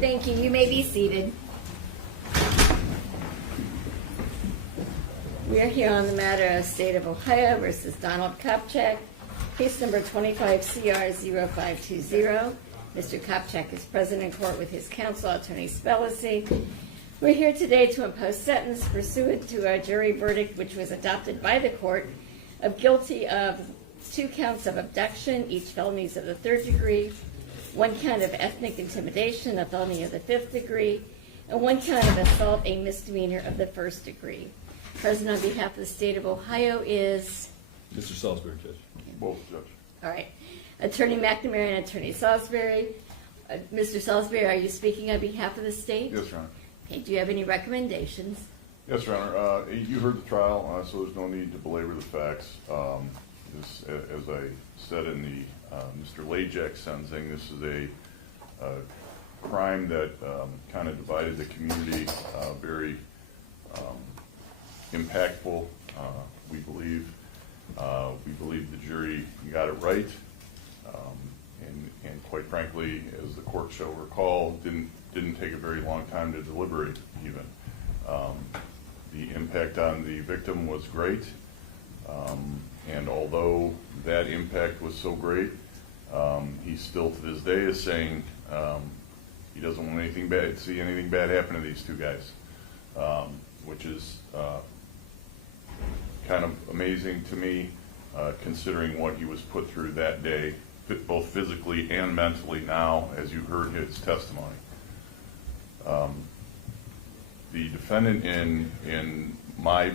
Thank you. You may be seated. We are here on the matter of State of Ohio versus Donald Kopchak, case number 25CR0520. Mr. Kopchak is present in court with his counsel, Attorney Spellacy. We're here today to impose sentence pursuant to a jury verdict which was adopted by the court of guilty of 2 counts of abduction, each felonies of the 3rd degree, 1 count of ethnic intimidation, a felony of the 5th degree, and 1 count of assault, a misdemeanor of the 1st degree. Present on behalf of the state of Ohio is Mr. Salisbury, Judge. Both, Judge. all right, Attorney McNamara and Attorney Salisbury. Mr. Salisbury, are you speaking on behalf of the state? Yes, Your Honor. Okay, do you have any recommendations? Yes, Your Honor. You heard the trial, so there's no need to belabor the facts. As I said in the Mr. Lajak sentencing, this is a crime that kind of divided the community, very impactful, we believe. We believe the jury got it right, and quite frankly, as the court shall recall, didn't take a very long time to deliberate even. The impact on the victim was great, and although that impact was so great, he still to this day is saying he doesn't want anything bad, see anything bad happen to these 2 guys, which is kind of amazing to me, considering what he was put through that day, both physically and mentally now, as you heard his testimony. The defendant, in my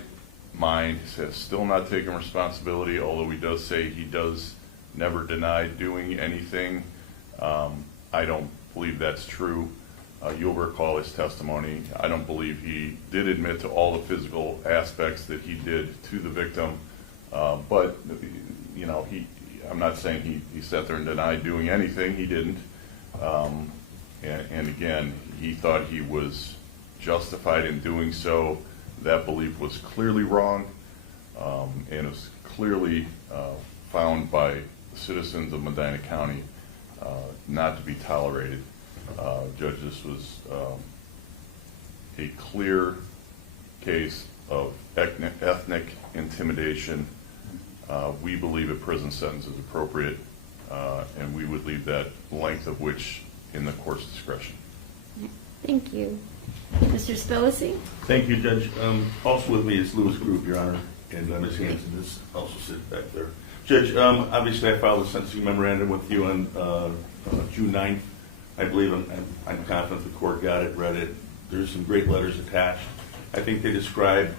mind, has still not taken responsibility, although he does say he does never deny doing anything. I don't believe that's true. You'll recall his testimony. I don't believe he did admit to all the physical aspects that he did to the victim, but you know, I'm not saying he sat there and denied doing anything. He didn't. And again, he thought he was justified in doing so. That belief was clearly wrong, and is clearly found by the citizens of Medina County not to be tolerated. Judge, this was a clear case of ethnic intimidation. We believe a prison sentence is appropriate, and we would leave that length of which in the court's discretion. Thank you. Mr. Spellacy? Thank you, Judge. Also with me is Lewis Group, Your Honor, and Ms. Hanson is also sitting back there. Judge, obviously I filed a sentencing memorandum with you on June 9th. I believe I'm confident the court got it, read it. There's some great letters attached. I think they describe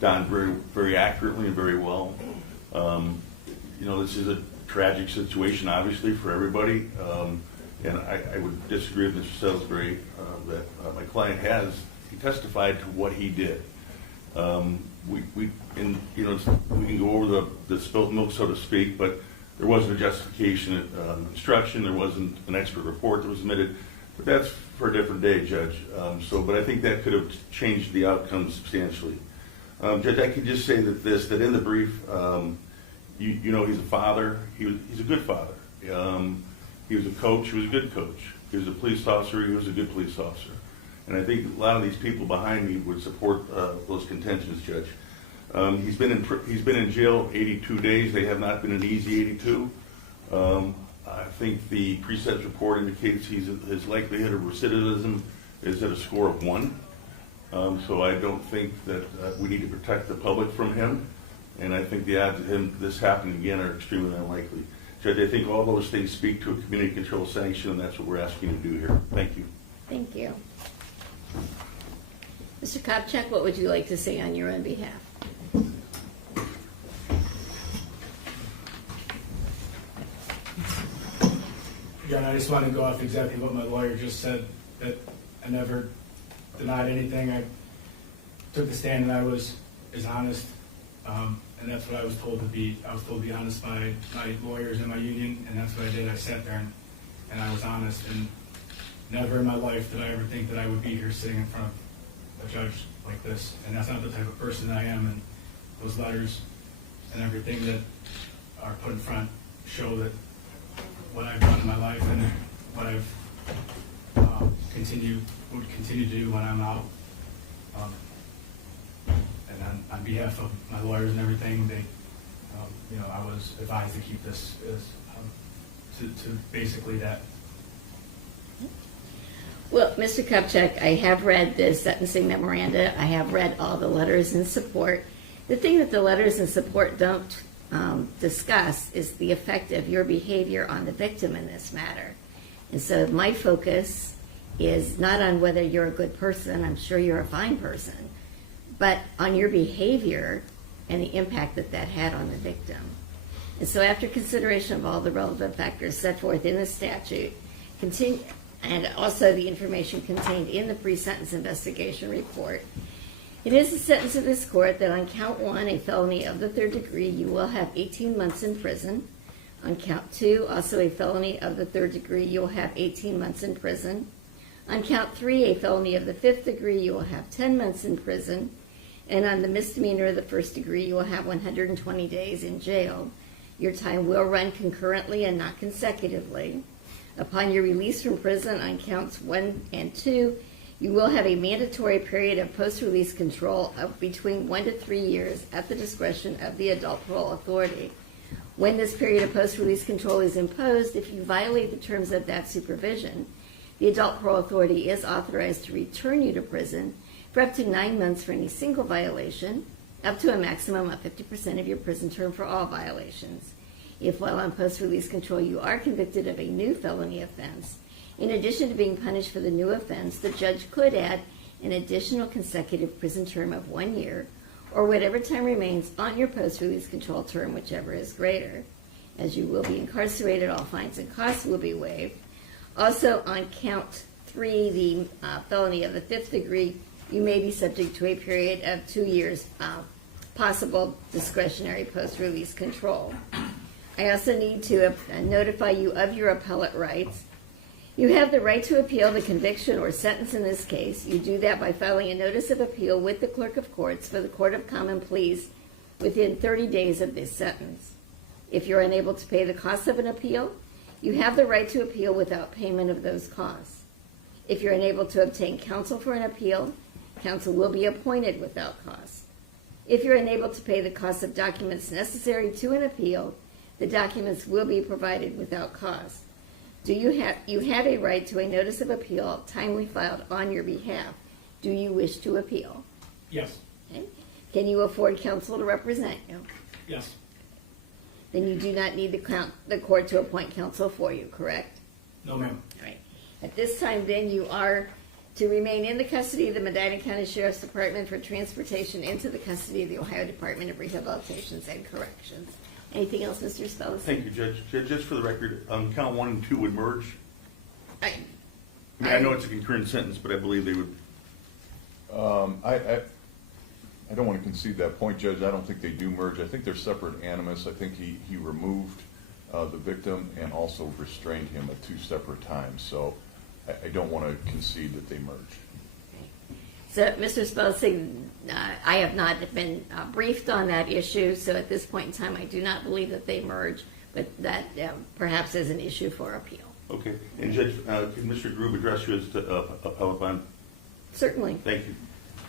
Don very accurately and very well. You know, this is a tragic situation, obviously, for everybody. And I would disagree with Mr. Salisbury that my client he testified to what he did. We can go over the spilt milk, so to speak, but there wasn't a justification instruction, there wasn't an expert report that was submitted, but that's for a different day, Judge. But I think that could have changed the outcome substantially. Judge, I could just say that in the brief, you know, he's a father. He's a good father. He was a coach. He was a good coach. He was a police officer. He was a good police officer. And I think a lot of these people behind me would support those contentions, Judge. He's been in jail 82 days. They have not been an easy 82. I think the pre-sentence report indicates his likelihood of recidivism is at a score of 1. So I don't think that we need to protect the public from him. And I think the odds of this happening again are extremely unlikely. Judge, I think all those things speak to a community control sanction, and that's what we're asking you to do here. Thank you. Thank you. Mr. Kopchak, what would you like to say on your own behalf? Again, I just want to go off exactly what my lawyer just said, that I never denied anything. I took the stand and I was honest, and that's what I was told to be. I was told to be honest by my lawyers and my union, and that's what I did. I sat there and I was honest, and never in my life did I ever think that I would be here sitting in front of a judge like this. And that's not the type of person that I am, and those letters and everything that are put in front show that what I've done in my life, and what I've would continue to do when I'm out. And on behalf of my lawyers and everything, they, I was advised to keep this as to basically that. Well, Mr. Kupchak, I have read the sentencing memoranda. I have read all the letters in support. The thing that the letters in support don't discuss is the effect of your behavior on the victim in this matter. And so my focus is not on whether you're a good person, I'm sure you're a fine person, but on your behavior and the impact that that had on the victim. And so after consideration of all the relevant factors set forth in the statute, and also the information contained in the pre-sentence investigation report, it is the sentence of this court that on count 1, a felony of the 3rd degree, you will have 18 months in prison. On count 2, also a felony of the 3rd degree, you will have 18 months in prison. On count 3, a felony of the 5th degree, you will have 10 months in prison. And on the misdemeanor of the 1st degree, you will have 120 days in jail. Your time will run concurrently and not consecutively. Upon your release from prison on counts 1 and 2, you will have a mandatory period of post-release control of between 1 to 3 years at the discretion of the adult parole authority. When this period of post-release control is imposed, if you violate the terms of that supervision, the adult parole authority is authorized to return you to prison for up to 9 months for any single violation, up to a maximum of 50% of your prison term for all violations. If while on post-release control you are convicted of a new felony offense, in addition to being punished for the new offense, the judge could add an additional consecutive prison term of 1 year, or whatever time remains on your post-release control term, whichever is greater. As you will be incarcerated, all fines and costs will be waived. Also, on count 3, the felony of the 5th degree, you may be subject to a period of 2 years possible discretionary post-release control. I also need to notify you of your appellate rights. You have the right to appeal the conviction or sentence in this case. You do that by filing a notice of appeal with the clerk of courts for the Court of Common Pleas within 30 days of this sentence. If you're unable to pay the costs of an appeal, you have the right to appeal without payment of those costs. If you're unable to obtain counsel for an appeal, counsel will be appointed without cost. If you're unable to pay the cost of documents necessary to an appeal, the documents will be provided without cost. You have a right to a notice of appeal timely filed on your behalf. Do you wish to appeal? Yes. Okay. Can you afford counsel to represent you? Yes. Then you do not need the court to appoint counsel for you, correct? No, ma'am. All right. At this time, then, you are to remain in the custody of the Medina County Sheriff's Department for transportation into the custody of the Ohio Department of Rehabilitation and Corrections. Anything else, Mr. Spells? Thank you, Judge. Just for the record, count 1 and 2 would merge. I I know it's a concurrent sentence, but I believe they would. I don't want to concede that point, Judge. I don't think they do merge. I think they're separate animus. I think he removed the victim and also restrained him at 2 separate times. So I don't want to concede that they merge. So, Mr. Spelsing, I have not been briefed on that issue, so at this point in time, I do not believe that they merge, but that perhaps is an issue for appeal. Okay. And Judge, can Mr. Grube address you as to appellate bond? Certainly. Thank you.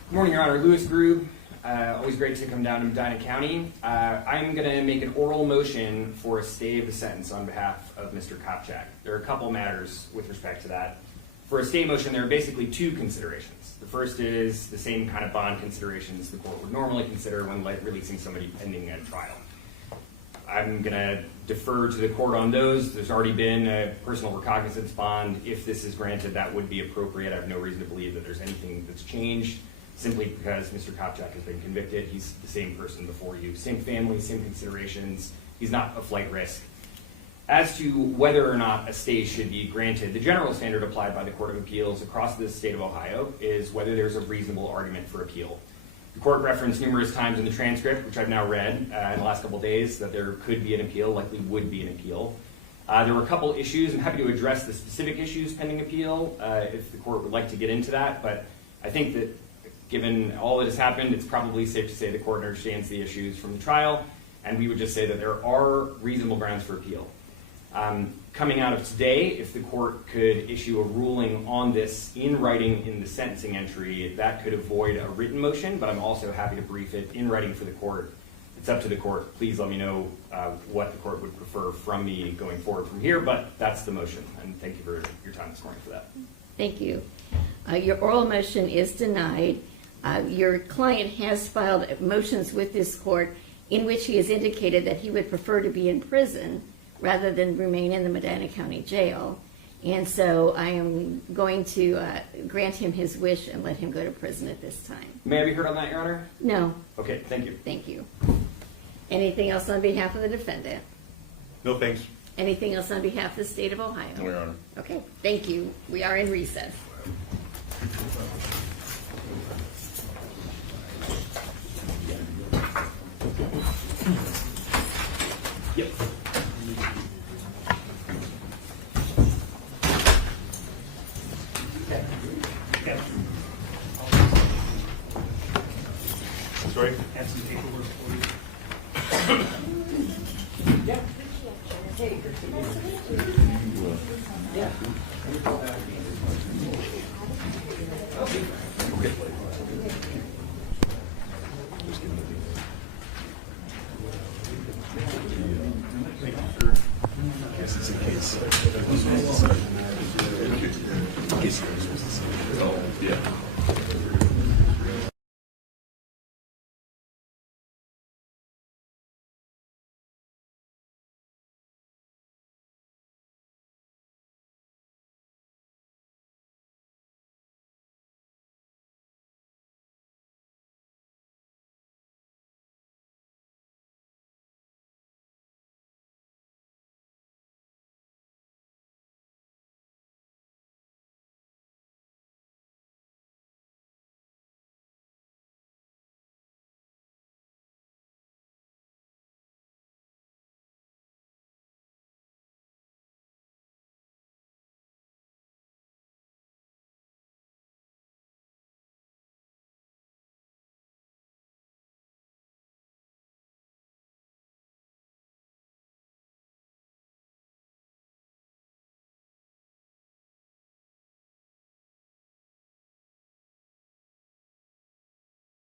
Good morning, Your Honor. Louis Grube. Always great to come down to Medina County. I'm going to make an oral motion for a stay of the sentence on behalf of Mr. Kopchak. There are a couple matters with respect to that. For a stay motion, there are basically 2 considerations. The first is the same kind of bond considerations the court would normally consider when releasing somebody pending a trial. I'm going to defer to the court on those. There's already been a personal recognizance bond. If this is granted, that would be appropriate. I have no reason to believe that there's anything that's changed, simply because Mr. Kopchak has been convicted. He's the same person before you. Same family, same considerations. He's not a flight risk. As to whether or not a stay should be granted, the general standard applied by the Court of Appeals across the state of Ohio is whether there's a reasonable argument for appeal. The court referenced numerous times in the transcript, which I've now read in the last couple of days, that there could be an appeal, likely would be an appeal. There were a couple issues. I'm happy to address the specific issues pending appeal if the court would like to get into that, but I think that given all that has happened, it's probably safe to say the court understands the issues from the trial, and we would just say that there are reasonable grounds for appeal. coming out of today, if the court could issue a ruling on this in writing in the sentencing entry, that could avoid a written motion, but I'm also happy to brief it in writing for the court. It's up to the court. Please let me know what the court would prefer from me going forward from here, but that's the motion, and thank you for your time this morning for that. Thank you. Your oral motion is denied. Your client has filed motions with this court in which he has indicated that he would prefer to be in prison rather than remain in the Medina County Jail. And so I am going to grant him his wish and let him go to prison at this time. May I be heard on that, Your Honor? No, Okay, thank you. thank you. Anything else on behalf of the defendant? No, thanks. Anything else on behalf of the state of Ohio? No, Your Honor. Okay, thank you. We are in recess. Yep. Sorry? Have some paperwork for you. Yeah.